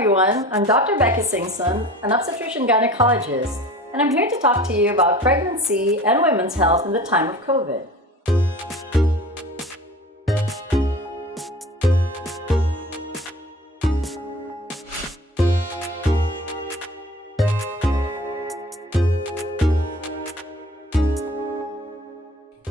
everyone, I'm Dr. Becky Singson, an obstetrician gynecologist, and I'm here to talk to you about pregnancy and women's health in the time of COVID.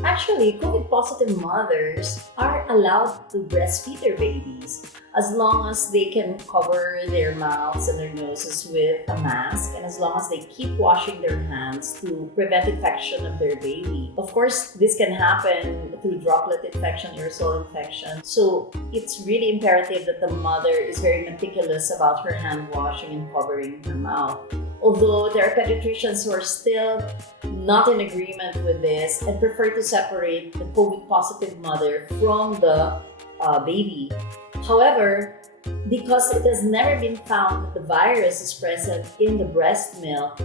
Actually, COVID-positive mothers are allowed to breastfeed their babies as long as they can cover their mouths and their noses with a mask and as long as they keep washing their hands to prevent infection of their baby. Of course, this can happen through droplet infection, aerosol infection. So it's really imperative that the mother is very meticulous about her hand washing and covering her mouth. Although there are pediatricians who are still not in agreement with this and prefer to separate the COVID-positive mother from the baby. However, because it has never been found that the virus is present in the breast milk,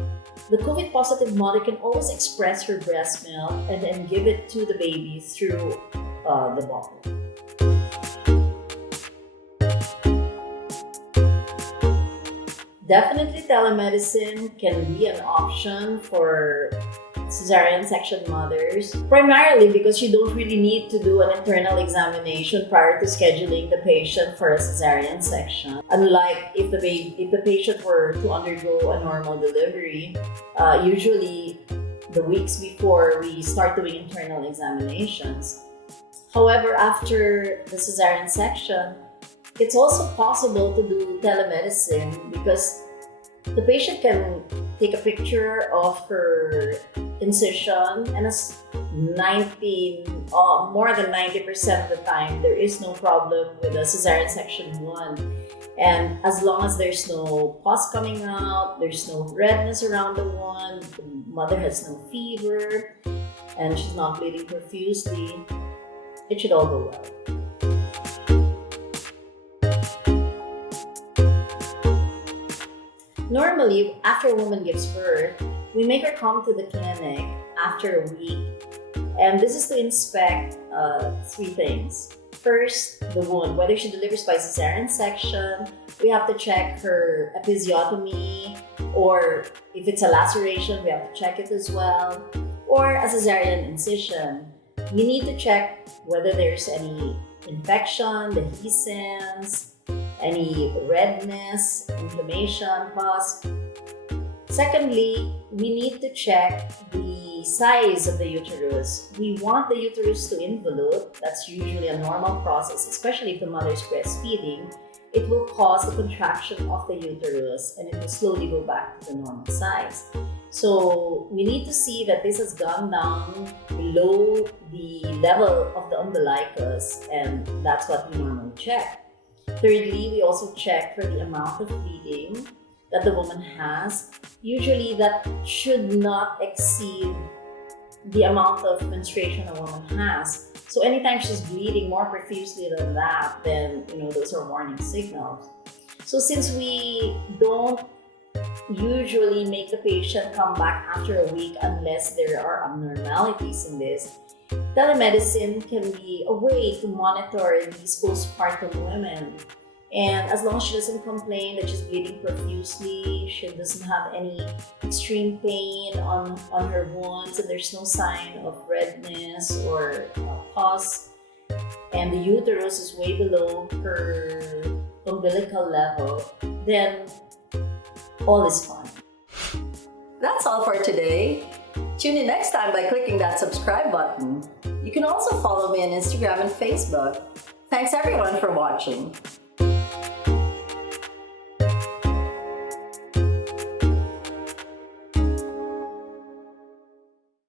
the COVID-positive mother can always express her breast milk and then give it to the baby through the bottle. Definitely telemedicine can be an option for cesarean section mothers, primarily because you don't really need to do an internal examination prior to scheduling the patient for a cesarean section. Unlike if the patient were to undergo a normal delivery, usually the weeks before we start doing internal examinations. However, after the cesarean section, it's also possible to do telemedicine because the patient can take a picture of her incision and more than 90% of the time there is no problem with a cesarean section 1. And as long as there's no pus coming out, there's no redness around the wound, the mother has no fever, and she's not bleeding profusely, it should all go well. Normally, after a woman gives birth, we make her come to the clinic after a week, and this is to inspect 3 things. First, the wound, whether she delivers by cesarean section, we have to check her episiotomy, or if it's a laceration, we have to check it as well, or a cesarean incision. We need to check whether there's any infection, dehiscence, any redness, inflammation, pus. Secondly, we need to check the size of the uterus. We want the uterus to involute. That's usually a normal process, especially if the mother is breastfeeding. It will cause the contraction of the uterus and it will slowly go back to the normal size. So we need to see that this has gone down below the level of the umbilicus, and that's what we normally check. Thirdly, we also check for the amount of bleeding that the woman has. Usually that should not exceed the amount of menstruation a woman has. So anytime she's bleeding more profusely than that, then those are warning signals. So since we don't usually make the patient come back after a week unless there are abnormalities in this, telemedicine can be a way to monitor these postpartum women. And as long as she doesn't complain that she's bleeding profusely, she doesn't have any extreme pain on her wounds, and there's no sign of redness or pus, and the uterus is way below her umbilical level, then all is fine. That's all for today. Tune in next time by clicking that subscribe button. You can also follow me on Instagram and Facebook. Thanks everyone for watching.